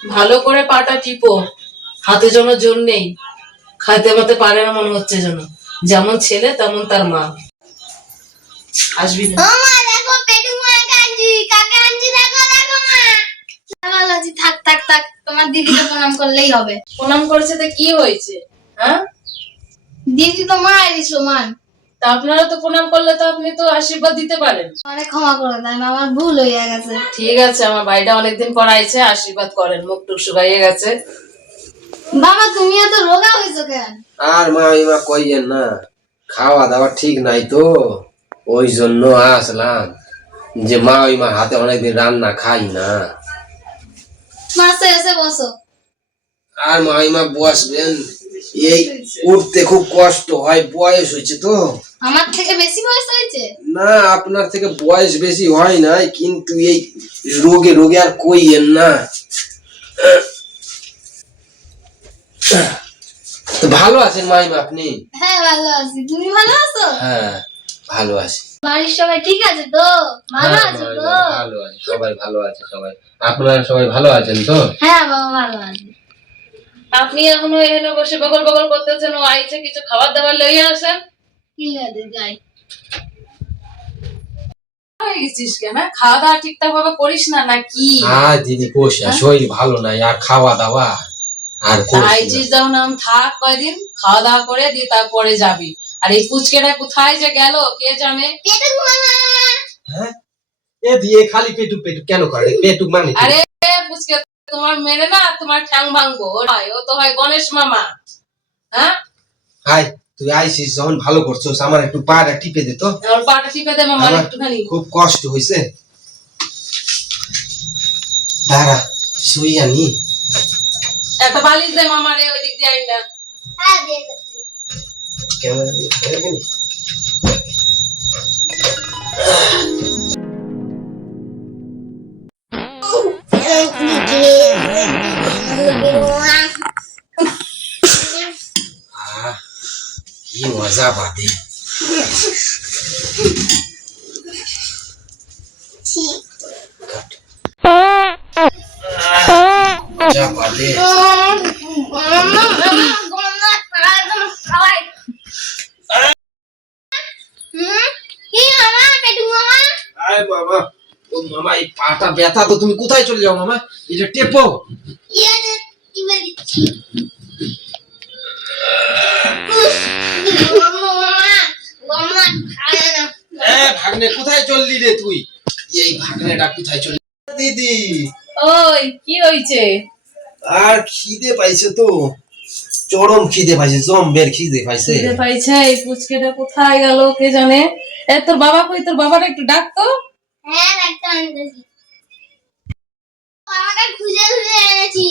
ভালো করে পাটা টিপো, হাতে যেন জোর নেই, খাইতে মাতে পারে না মনে হচ্ছে যেন। যেমন ছেলে তেমন তার মা। আসবি না? দেখো পেটু মা কাঞ্জি কাকা আনজি, দেখো দেখো মা ভালো আছি। থাক থাক থাক, তোমার দিদিকে প্রণাম করলেই হবে। প্রণাম করেছে তো কি হয়েছে? হ্যাঁ, দিদি তো মায়েরই সমান। তা আপনারা তো প্রণাম করলে তো আপনি তো আশীর্বাদ দিতে পারেন। মানে ক্ষমা করে দেন, আমার ভুল হয়ে গেছে। ঠিক আছে, আমার ভাইটা অনেকদিন পর আইছে, আশীর্বাদ করেন। মুখ টুক শুকাইয়ে গেছে। বাবা তুমি এত রোগা হয়েছো কেন? আর মা কইয়েন না, খাওয়া দাওয়া ঠিক নাই তো, ওই জন্য আসলাম। যে মা হাতে অনেকদিন রান্না খাই না। মাসে এসে বসো। আর মা বসবেন, এই উঠতে খুব কষ্ট হয়, বয়স হয়েছে তো। আমার থেকে বেশি বয়স হয়েছে? না, আপনার থেকে বয়স বেশি হয় নাই, কিন্তু এই রোগে রোগে আর কইয়েন না। তো ভালো আছেন মাইমা আপনি? হ্যাঁ ভালো আছি, তুমি ভালো আছো? হ্যাঁ ভালো আছি। বাড়ির সবাই ঠিক আছে তো? ভালো হ্যাঁ, আছে তো? ভালো আছে, সবাই ভালো আছে। সবাই আপনারা সবাই ভালো আছেন তো? হ্যাঁ বাবা ভালো আছে। আপনি এখনো এখানে বসে বগল বগল করতেছেন, ও আইছে কিছু খাবার দাবার লইয়া আসেন। ঠিক আছে যাই। হয়ে গেছিস কেন? খাওয়া দাওয়া ঠিকঠাক ভাবে করিস না নাকি? দিদি কোষা শরীর ভালো নাই, আর খাওয়া দাওয়া আর আইছিস যখন আমি থাক কয়দিন, খাওয়া দাওয়া করে দিয়ে তারপরে যাবি। আর এই পুচকেটা কোথায় যে গেল কে জানে। হ্যাঁ, এ দিয়ে খালি পেটু পেটু কেন করে? পেটু মানে আরে পুচকে তোমার মেরে না তোমার ঠ্যাং ভাঙবো। ও তো হয় গণেশ মামা। হ্যাঁ, হাই, তুই আইছিস যখন ভালো করছস, আমার একটু পাটা টিপে দে তো। আমার পাটা টিপে দে মামার একটুখানি। খুব কষ্ট হইছে, দাঁড়া শুই আনি। একটা বালিশ দে মামারে, ওই দিক দিয়ে আই না। হ্যাঁ দিয়ে ক্যামেরা কি মজা বাদে। মজা বাদে। আয় বাবা, ও মামা এই পাটা ব্যথা তো, তুমি কোথায় চলে যাও মামা? এটা টেপো। ভাগ্নে কোথায় চললি রে তুই? এই ভাগ্নেটা কোথায় চললি? দিদি ওই কি হইছে? আর খিদে পাইছে তো, চরম খিদে পাইছে, জম্বের খিদে পাইছে। খিদে পাইছে, এই পুচকেটা কোথায় গেল কে জানে। এ তোর বাবা কই? তোর বাবাটা একটু ডাক তো। হ্যাঁ একটা আনতেছি, বাবাকে খুঁজে খুঁজে এনেছি।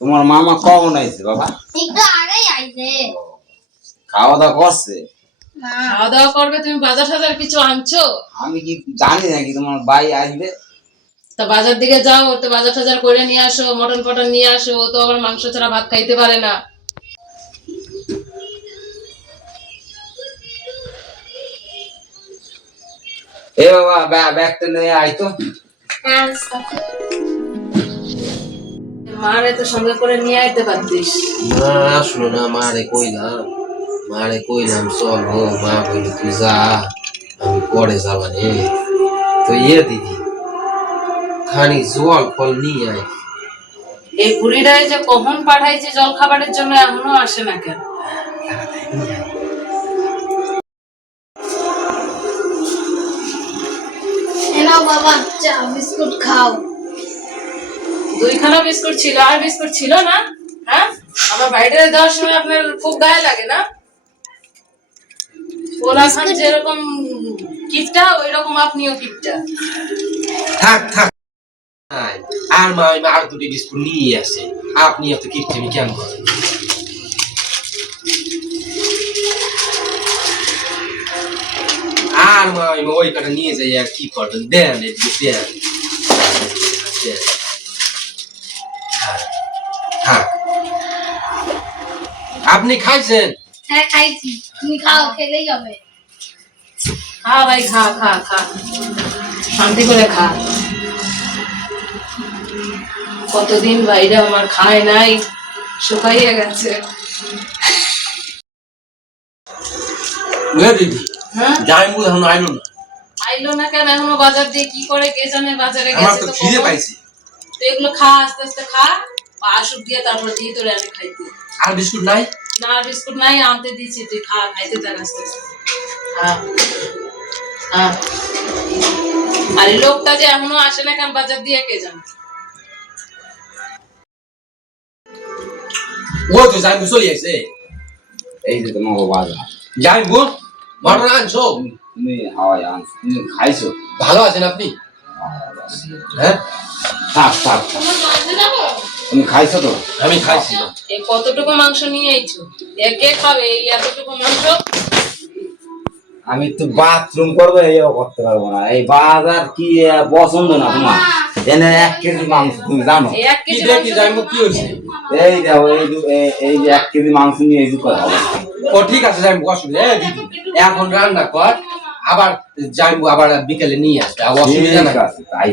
তোমার মামা কখন আইছে বাবা? একটু আগেই আইছে। খাওয়া দাওয়া করছে? খাওয়া দাওয়া করবে, তুমি বাজার টাজার কিছু আনছো? আমি কি জানি নাকি তোমার ভাই আসবে? তা বাজার দিকে যাও, তো বাজার টাজার করে নিয়ে আসো, মটন ফটন নিয়ে আসো। ও তো আবার মাংস ছাড়া ভাত খাইতে পারে না। এ বাবা ব্যাগটা নিয়ে আয় তো। মারে তো সঙ্গে করে নিয়ে আইতে পারতিস। মা আসলো না, মারে কইলাম চল হো, মা বললো তুই যা, আমি পরে যাবানে। তো দিদি খানি জল ফল নিয়ে আয়। এই বুড়িটাই যে কখন পাঠাইছে জল খাবারের জন্য, এখনো আসে না কেন? এনাও বাবা চা বিস্কুট খাও। দুইখানা বিস্কুট ছিল, আর বিস্কুট ছিল না? হ্যাঁ, আমার বাইরে দেওয়ার সময় আপনার খুব গায়ে লাগে না? ওলা খান যেরকম কিপটা, ওই রকম আপনিও কিপটা। থাক থাক, আর মা আর দুটি বিস্কুট নিয়ে আসে, আপনি এত কিপটেমি কেন করেন? আর মা ওই কাটা নিয়ে যাই, আর কি করবেন? দেন এদিকে দেন। আপনি খাইছেন? হ্যাঁ খাইছি, তুমি খাও, খেলেই হবে। খা ভাই, খা খা খা, শান্তি করে খা। কতদিন বাইরে আমার খায় নাই, শুকাইয়া গেছে। দিদি হ্যাঁ, জামাইবাবু এখন আইলো না। আইলো না কেন? এখনো বাজার দিয়ে কি করে কে জানে, বাজারে আমার গেছে তো তো খিদে কখন। পাইছে। তো এগুলো খা, আস্তে আস্তে খা, আসুক দিয়ে তারপর দিয়ে তোরে আমি খাইতে। আর বিস্কুট নাই? না বিস্কুট নাই, আনতে দিচ্ছি, তুই খা, খাইতে থাক আস্তে আস্তে। হ্যাঁ হ্যাঁ। আর এই লোকটা যে এখনো আসে না কেন বাজার দিয়ে, কে জানে। ও তো জামাইবাবু চলে আসছে। এই যে তোমার বাজার জামাইবাবু মটন আনছো? তুমি হাওয়াই আনছো, তুমি খাইছো? ভালো আছেন আপনি? হ্যাঁ থাক থাক থাক। তুমি খাইছো তো? আমি খাইছি। এই কতটুকু মাংস নিয়ে আইছো? একে খাবে এই এতটুকু মাংস? আমি তো বাথরুম করবো, এইও করতে পারবো না। এই বাজার কি পছন্দ না তোমার? এনে 1 কেজি মাংস, তুমি জানো? এই 1 কি কেজি দেখি মাংস জামাইবাবু কি হয়েছে? এই দেখো, এই যে 1 কেজি মাংস নিয়ে এই যে করে হবে। ও ঠিক আছে জামাইবাবু, অসুবিধা নেই। দিদি এখন রান্না কর, আবার জামাইবাবু আবার বিকেলে নিয়ে আসবে, আর অসুবিধা ঠিক নাই। আছে, তাই